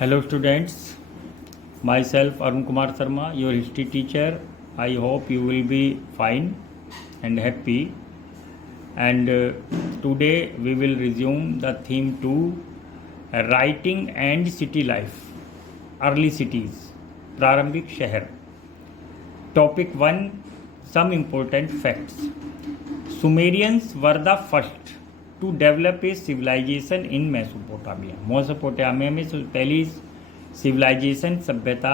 Hello students, myself Arun Kumar Sharma, your history teacher. I hope you will be fine and happy. And today we will resume the theme 2, writing and city life, early cities, प्रारंभिक शहर. Topic 1, some important facts. Sumerians were the first to develop a civilization in Mesopotamia. Mesopotamia में पहली civilisation सभ्यता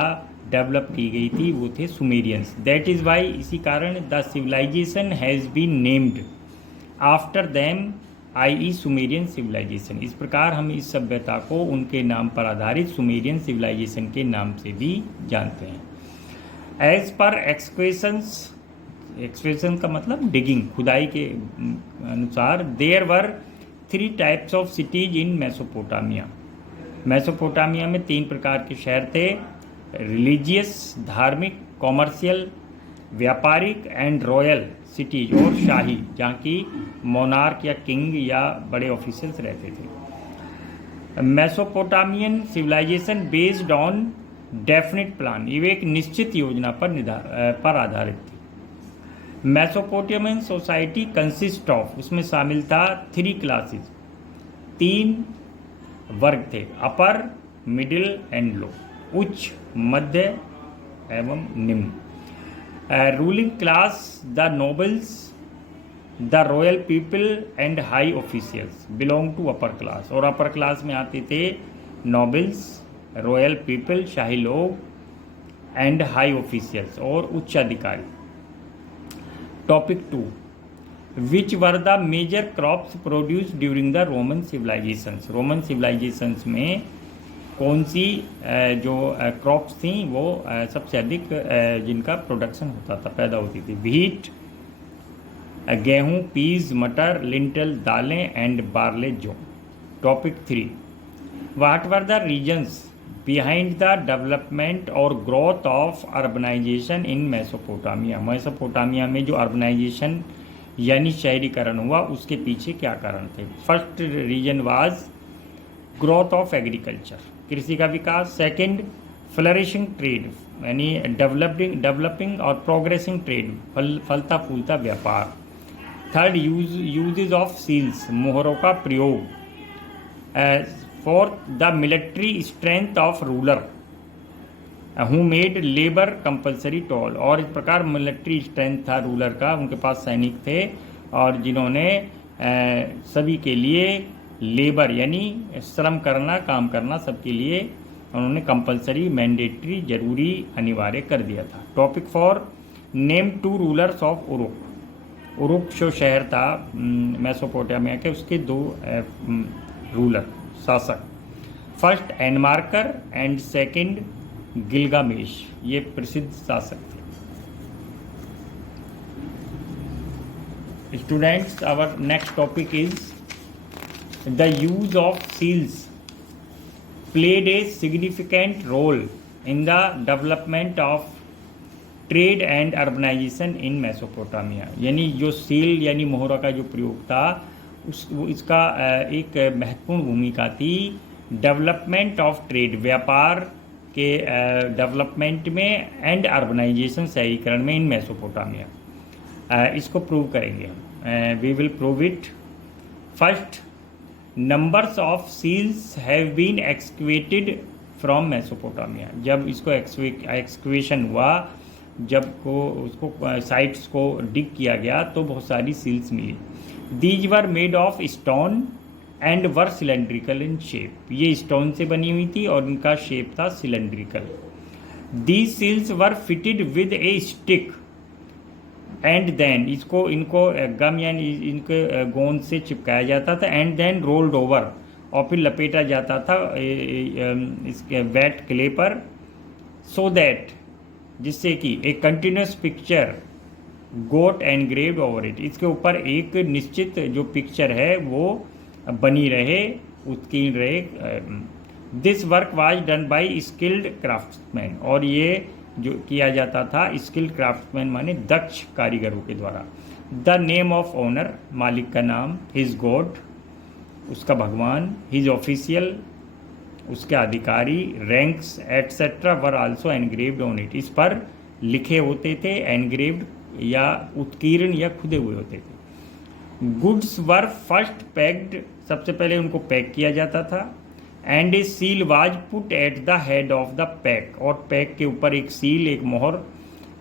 develop की गई थी, वो थे सुमेरियंस. दैट इज़ वाई, इसी कारण the civilization has been named after them, I Sumerian civilization. इस प्रकार हम इस सभ्यता को उनके नाम पर आधारित सुमेरियन सिविलाइजेशन के नाम से भी जानते हैं. एज पर एक्सक्वेशन का मतलब डिगिंग, खुदाई के अनुसार, there were 3 types of cities in Mesopotamia. Mesopotamia में 3 प्रकार के शहर थे: रिलीजियस धार्मिक, कॉमर्शियल व्यापारिक, एंड रॉयल सिटीज और शाही, जहाँ की मोनार्क या किंग या बड़े ऑफिशियल्स रहते थे. Mesopotamian civilization based on definite plan, ये एक निश्चित योजना पर आधारित थी. मेसोपोटामियन सोसाइटी कंसिस्ट ऑफ, उसमें शामिल था 3 क्लासेस, 3 वर्ग थे: अपर, मिडिल एंड लो, उच्च, मध्य एवं निम्न. Ruling class the nobles, the royal people and high officials belong to upper class. और अपर क्लास में आते थे नोबल्स, रॉयल पीपल शाही लोग, एंड हाई ऑफिशियल्स और उच्च अधिकारी. Topic 2, which were the major crops produce during the Roman civilizations. Roman civilizations में कौन सी जो क्रॉप्स थी वो सबसे अधिक जिनका प्रोडक्शन होता था, पैदा होती थी? व्हीट, गेहूं, पीज, मटर, लिंटल, दालें एंड बार्ले जो. Topic 3, what were the reasons behind the development और growth of urbanisation in Mesopotamia. Mesopotamia में जो अर्बनाइजेशन यानी शहरीकरण हुआ, उसके पीछे क्या कारण थे? First reason was growth of agriculture, कृषि का विकास. सेकंड, फ्लरिशिंग ट्रेड यानी डेवलपिंग और प्रोग्रेसिंग ट्रेड, फलता फूलता व्यापार. थर्ड, यूजेज ऑफ सील्स, मोहरों का प्रयोग. Fourth, the military strength of ruler who made labour compulsory toll. और इस प्रकार मिलिट्री स्ट्रेंथ था रूलर का, उनके पास सैनिक थे और जिन्होंने सभी के लिए लेबर यानी श्रम करना, काम करना सबके लिए उन्होंने कंपलसरी, मैंडेटरी, जरूरी, अनिवार्य कर दिया था. Topic 4, name 2 rulers of Uruk. Uruk जो शहर था मेसोपोटामिया के, उसके 2 रूलर, शासक. First Enmerkar and second Gilgamesh, ये प्रसिद्ध शासक थे. Students, our next topic is the use of seals played a significant role in the development of trade and urbanization in Mesopotamia. यानी जो सील यानी मोहरा का जो प्रयोग था इसका एक महत्वपूर्ण भूमिका थी डेवलपमेंट ऑफ ट्रेड, व्यापार के डेवलपमेंट में, एंड अर्बनाइजेशन शहरीकरण में इन मेसोपोटामिया. इसको प्रूव करेंगे हम. We will prove it. First, numbers of seals have been excavated from Mesopotamia. जब इसको एक्सक्वेशन हुआ, जब को उसको साइट्स को डिग किया गया तो बहुत सारी सील्स मिली. These were made of stone and were cylindrical in shape. ये स्टोन से बनी हुई थी और इनका शेप था cylindrical. These seals were fitted with a stick and then, इनको गम यानी इनके गोंद से चिपकाया जाता था. एंड देन रोल्ड ओवर, और फिर लपेटा जाता था इसके वेट क्ले पर, सो दैट, जिससे कि एक continuous picture got engraved over it, इसके ऊपर एक निश्चित जो पिक्चर है वो बनी रहे, उसकी रहे. This work was done by skilled craftsman, और ये जो किया जाता था स्किल्ड क्राफ्ट्समैन माने दक्ष कारीगरों के द्वारा. द नेम ऑफ ओनर, मालिक का नाम. हिज गॉड, उसका भगवान. हिज ऑफिशियल, उसके अधिकारी, ranks etcetera were also engraved on it, इस पर लिखे होते थे, एनग्रेव्ड या उत्कीर्ण या खुदे हुए होते थे। गुड्स वर फर्स्ट पैक्ड, सबसे पहले उनको पैक किया जाता था। And A seal was put at the head of the pack, और पैक के ऊपर एक सील, एक मोहर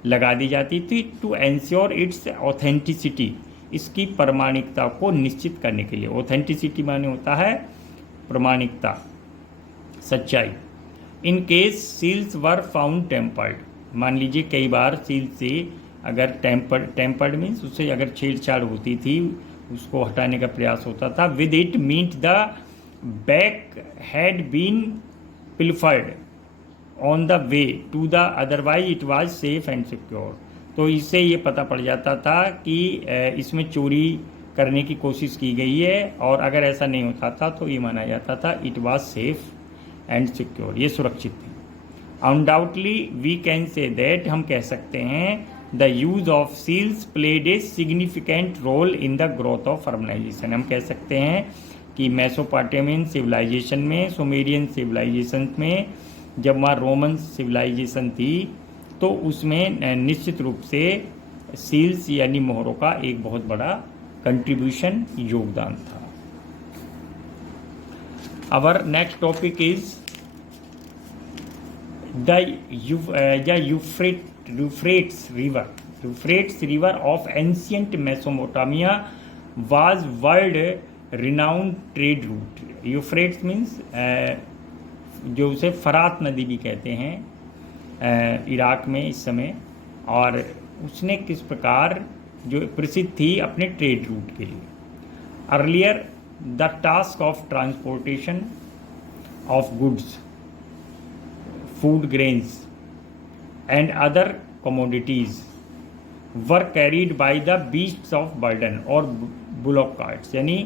लगा दी जाती थी टू एंश्योर इट्स ऑथेंटिसिटी, इसकी प्रमाणिकता को निश्चित करने के लिए। ऑथेंटिसिटी माने होता है प्रमाणिकता, सच्चाई। In case seals were found tampered, मान लीजिए कई बार सील से अगर टेम्पर्ड मीन्स उससे अगर छेड़छाड़ होती थी, उसको हटाने का प्रयास होता था। With it meat the back had been pilfered on the way to the, otherwise it was safe and secure. तो इससे ये पता पड़ जाता था कि इसमें चोरी करने की कोशिश की गई है, और अगर ऐसा नहीं होता था तो ये माना जाता था it was safe and secure, ये सुरक्षित थी। Undoubtedly we can say that, हम कह सकते हैं the use of seals played a significant role in the growth of urbanization, हम कह सकते हैं कि मेसोपोटामियन सिविलाइजेशन में, सुमेरियन सिविलाइजेशन में, जब वहाँ रोमन सिविलाइजेशन थी तो उसमें निश्चित रूप से सील्स यानी मोहरों का एक बहुत बड़ा कंट्रीब्यूशन, योगदान था। Our next topic is the Euphrates River. Euphrates River of ancient Mesopotamia was world renowned trade route. Euphrates means जो उसे फरात नदी भी कहते हैं इराक में इस समय, और उसने किस प्रकार जो प्रसिद्ध थी अपने ट्रेड रूट के लिए। Earlier the task of transportation of goods, food grains and other commodities were carried by the beasts of burden और bullock carts, यानी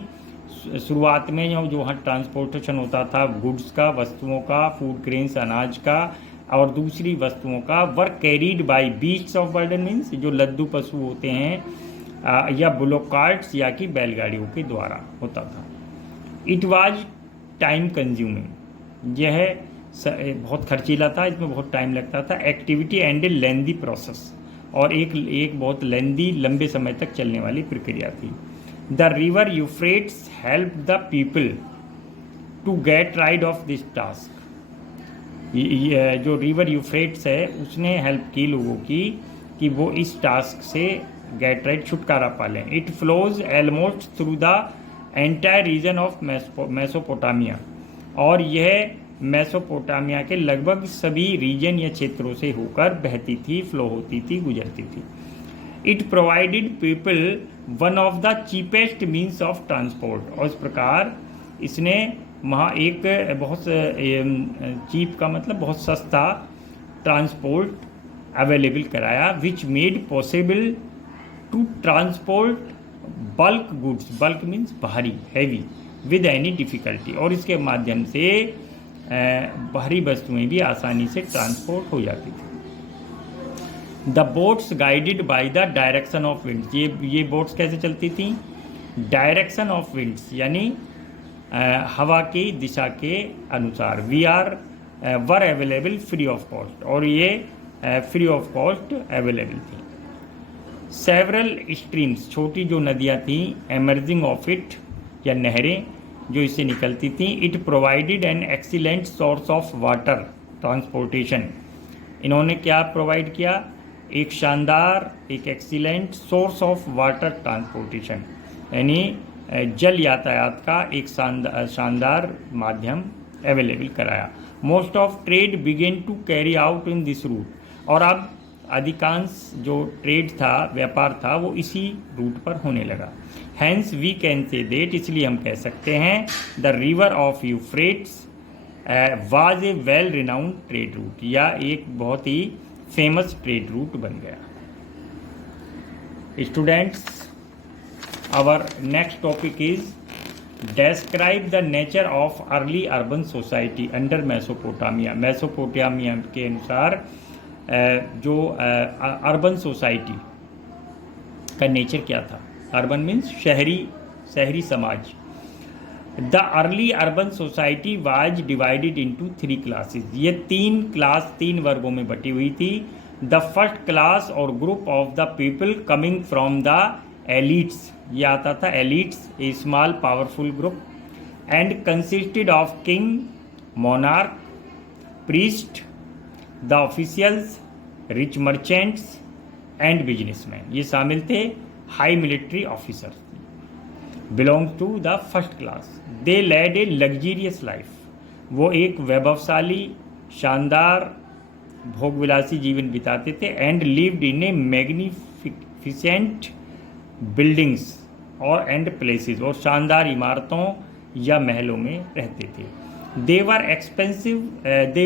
शुरुआत में जो वहाँ ट्रांसपोर्टेशन होता था गुड्स का, वस्तुओं का, फूड ग्रेन्स अनाज का और दूसरी वस्तुओं का, were carried by beasts of burden means जो लद्दू पशु होते हैं या बुलोक कार्ट्स या कि बैलगाड़ियों के द्वारा होता था। इट वाज टाइम कंज्यूमिंग, यह बहुत खर्चीला था, इसमें बहुत टाइम लगता था। Activity and A lengthy process, और एक बहुत लेंदी, लंबे समय तक चलने वाली प्रक्रिया थी। The river Euphrates help the people to get rid of this task, जो रिवर यूफ्रेट्स है उसने हेल्प की लोगों की कि वो इस टास्क से गेट राइट, छुटकारा पा लें। It flows almost through the entire reason of Mesopotamia, और यह मेसोपोटामिया के लगभग सभी रीजन या क्षेत्रों से होकर बहती थी, फ्लो होती थी, गुजरती थी। It provided people one of the cheapest means of transport, और इस प्रकार इसने वहाँ एक बहुत चीप का मतलब बहुत सस्ता ट्रांसपोर्ट अवेलेबल कराया, which made possible to transport bulk goods, bulk means भारी, हैवी, विद एनी डिफ़िकल्टी, और इसके माध्यम से भारी वस्तुएं भी आसानी से ट्रांसपोर्ट हो जाती थी। The boats guided by the direction of winds, ये बोट्स कैसे चलती थी? डायरेक्शन ऑफ विंड्स यानी हवा की दिशा के अनुसार। वर अवेलेबल फ्री ऑफ कॉस्ट, और ये फ्री ऑफ कॉस्ट अवेलेबल थी। सेवरल स्ट्रीम्स, छोटी जो नदियाँ थीं, एमर्जिंग ऑफ इट या नहरें जो इससे निकलती थीं। It provided an excellent source of water transportation, इन्होंने क्या प्रोवाइड किया? एक शानदार, एक excellent source of water transportation, यानी जल यातायात का एक शानदार माध्यम अवेलेबल कराया। Most of trade began to carry out in this route, और अब अधिकांश जो ट्रेड था, व्यापार था, वो इसी रूट पर होने लगा। Hence we can say that, इसलिए हम कह सकते हैं the river of Euphrates was a well renowned trade route, या एक बहुत ही फेमस ट्रेड रूट बन गया। Students, our next topic is describe the nature of early urban society under Mesopotamia. Mesopotamia के अनुसार जो अर्बन सोसाइटी का नेचर क्या था? अर्बन मीन्स शहरी समाज। The early urban society was divided into 3 classes. ये 3 वर्गों में बटी हुई थी। The first class or group of the people coming from the elites, ये आता था elites, a small powerful group, and consisted of king, monarch, priest, the officials, rich merchants and businessman. ये शामिल थे high military officers. Belong to the first class. They led a luxurious life, वो एक वैभवशाली शानदार भोगविलासी जीवन बिताते थे। And lived in A magnificent buildings और एंड प्लेसेस, और शानदार इमारतों या महलों में रहते थे। दे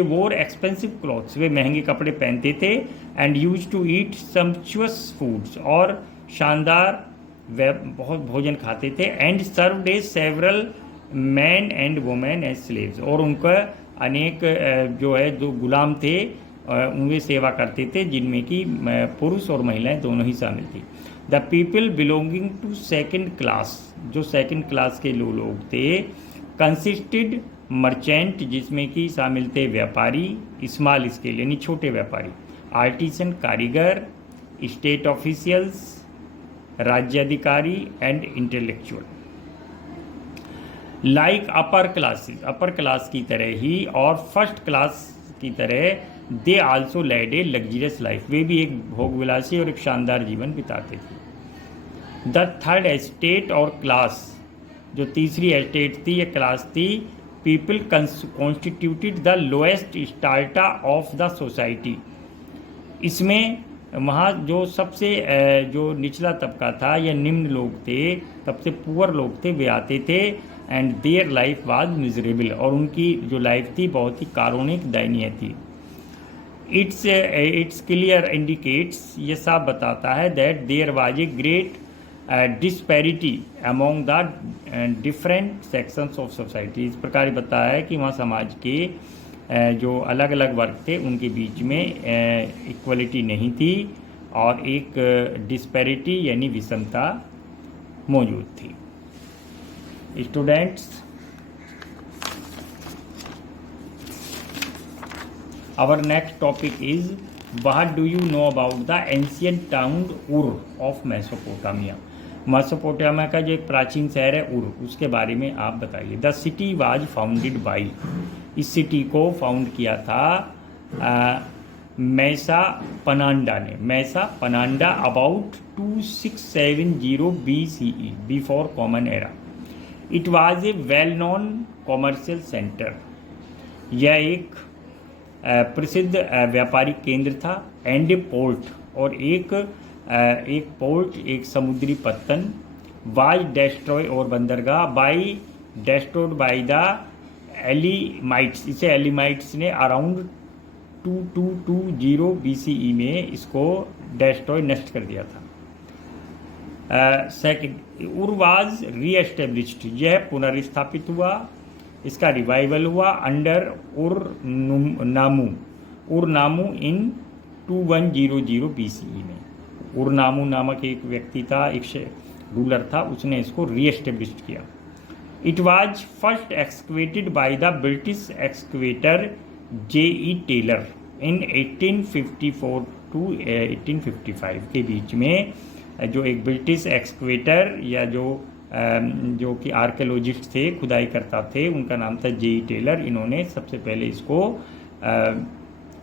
वोर एक्सपेंसिव क्लॉथ्स, वे महंगे कपड़े पहनते थे। And use to eat sumptuous foods, और शानदार वे बहुत भोजन खाते थे। And served a several man and women as slaves, और उनका अनेक जो है जो गुलाम थे उनकी सेवा करते थे, जिनमें कि पुरुष और महिलाएं दोनों ही शामिल थी। The people belonging to second class, जो सेकेंड क्लास के लोग थे, कंसिस्टेड मर्चेंट, जिसमें कि शामिल थे व्यापारी, स्मॉल स्केल यानी छोटे व्यापारी, आर्टिसन कारीगर, स्टेट ऑफिशियल्स राज्याधिकारी and intellectual. Like upper classes, upper class की तरह ही और फर्स्ट क्लास की तरह, they also led a luxurious life, वे भी एक भोगविलासी और एक शानदार जीवन बिताते थे। द थर्ड एस्टेट और क्लास, जो तीसरी एस्टेट थी या क्लास थी, people constituted the lowest strata of the society. इसमें वहाँ जो सबसे जो निचला तबका था या निम्न लोग थे, सबसे पुअर लोग थे, वे आते थे। And their life was miserable, और उनकी जो लाइफ थी बहुत ही कारुणिक दयनीय थी। इट्स क्लियर इंडिकेट्स, ये साफ बताता है that there was a great disparity among the different sections of society. इस प्रकार बताया है कि वहाँ समाज के जो अलग अलग वर्ग थे उनके बीच में इक्वलिटी नहीं थी, और एक डिस्पैरिटी यानी विषमता मौजूद थी। Students, our next topic is what do you know about the ancient town Ur of Mesopotamia. Mesopotamia का जो एक प्राचीन शहर है उर, उसके बारे में आप बताइए। The city was founded by, इस सिटी को फाउंड किया था मैसा पनांडा ने, Mesannepada about 2670 BCE, before common era. It was a well known commercial centre, यह एक प्रसिद्ध व्यापारिक केंद्र था। एंड ए पोर्ट, और एक पोर्ट, एक समुद्री पत्तन। वाज डेस्ट्रॉय, और बंदरगाह, डेस्ट्रॉयड बाई द एलिमाइट्स, इसे एलिमाइट्स ने अराउंड 2220 BCE में इसको डेस्ट्रॉय नष्ट कर दिया था। सेकंड, उर वाज री एस्टेब्लिश्ड, यह पुनर्स्थापित हुआ, इसका रिवाइवल हुआ अंडर उरनामू इन 2100 BCE में। उरनामू नामक एक व्यक्ति था, एक रूलर था, उसने इसको री एस्टेब्लिश किया। It was first excavated by the British excavator J.E. Taylor in 1854 to 1855 के बीच में। जो एक ब्रिटिश एक्सकवेटर या जो कि आर्कियोलॉजिस्ट थे, खुदाई करता थे, उनका नाम था J.E. टेलर। इन्होंने सबसे पहले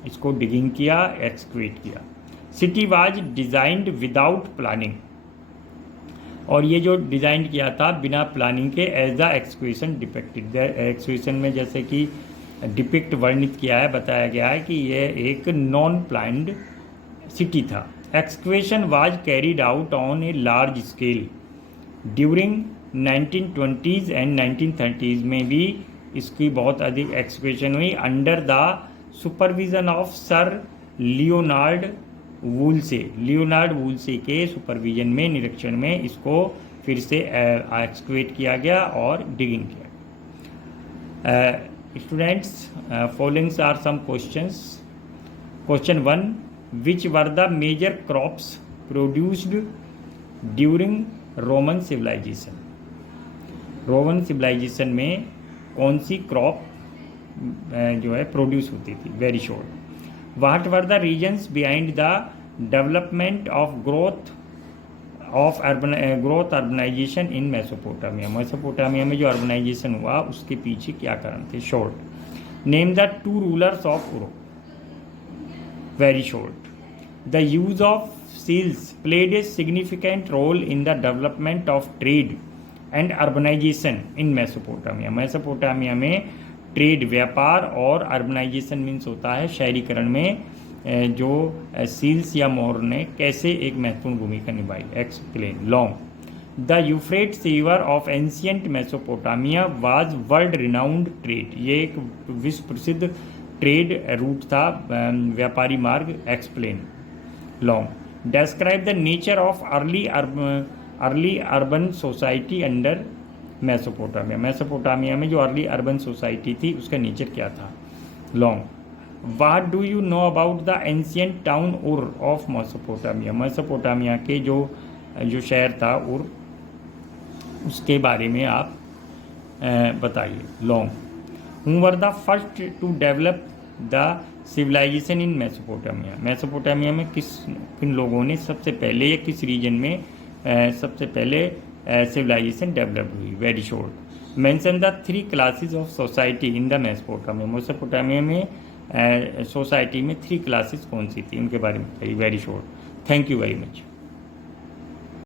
इसको डिगिंग किया, एक्सकवेट किया। City was designed without planning, और ये जो डिज़ाइन किया था बिना प्लानिंग के, as the equation depicted, equation में जैसे कि डिपिक्ट वर्णित किया है, बताया गया है कि यह एक नॉन प्लान्ड सिटी था। Excavation was carried out on a large scale during 1920s and 1930s में भी इसकी बहुत अधिक एक्सक्वेशन हुई, under the supervision of sir Leonard Woolley के सुपरविजन में, निरीक्षण में इसको फिर से एक्सक्वेट किया गया और डिगिंग किया। Students, followings are some questions. Question 1, which were the major crops produced during Roman civilisation. Roman civilisation में कौन सी क्रॉप जो है प्रोड्यूस होती थी? Very short. What were the reasons behind the development of growth urbanisation in Mesopotamia? Mesopotamia में जो urbanisation हुआ उसके पीछे क्या कारण थे? Short. Name the two rulers of Ur? Very short. The use of seals played a significant role in the development of trade and urbanization in Mesopotamia? Mesopotamia में trade, व्यापार और अर्बनाइजेशन मीन्स होता है शहरीकरण में जो सील्स या मोहर ने कैसे एक महत्वपूर्ण भूमिका निभाई? Explain. Long. The Euphrates river of ancient Mesopotamia was world renowned trade? ये एक विश्व प्रसिद्ध ट्रेड रूट था, व्यापारी मार्ग। Explain. Long. Describe the nature of early urban society under Mesopotamia? Mesopotamia में जो अर्ली अर्बन सोसाइटी थी उसका नेचर क्या था? Long. What do you know about the ancient town Ur of Mesopotamia? Mesopotamia के जो शहर था उर, उसके बारे में आप बताइए। Long. Who were the first to develop the civilization in Mesopotamia? Mesopotamia में किन लोगों ने सबसे पहले या किस रीजन में सबसे पहले सिविलाइजेशन डेवलप हुई? Very short. Mention the 3 classes of society in the Mesopotamia? Mesopotamia में सोसाइटी में 3 क्लासेस कौन सी थी उनके बारे में बताइए। Very short. Thank you very much.